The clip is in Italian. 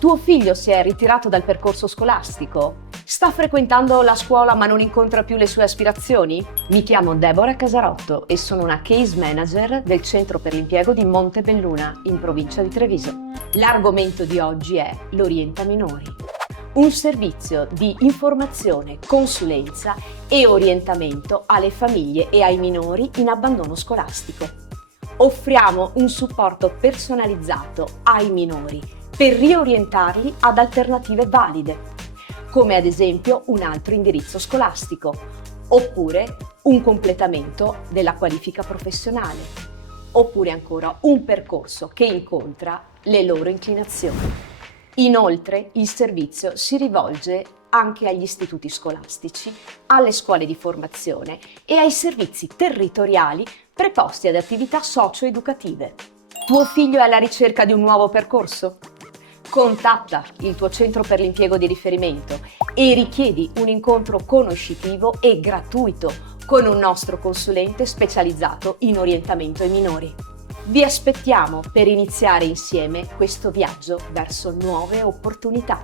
Tuo figlio si è ritirato dal percorso scolastico? Sta frequentando la scuola ma non incontra più le sue aspirazioni? Mi chiamo Deborah Casarotto e sono una case manager del Centro per l'Impiego di Montebelluna, in provincia di Treviso. L'argomento di oggi è l'Orienta Minori, un servizio di informazione, consulenza e orientamento alle famiglie e ai minori in abbandono scolastico. Offriamo un supporto personalizzato ai minori per riorientarli ad alternative valide, come ad esempio un altro indirizzo scolastico, oppure un completamento della qualifica professionale, oppure ancora un percorso che incontra le loro inclinazioni. Inoltre il servizio si rivolge anche agli istituti scolastici, alle scuole di formazione e ai servizi territoriali preposti ad attività socio-educative. Tuo figlio è alla ricerca di un nuovo percorso? Contatta il tuo centro per l'impiego di riferimento e richiedi un incontro conoscitivo e gratuito con un nostro consulente specializzato in orientamento ai minori. Vi aspettiamo per iniziare insieme questo viaggio verso nuove opportunità.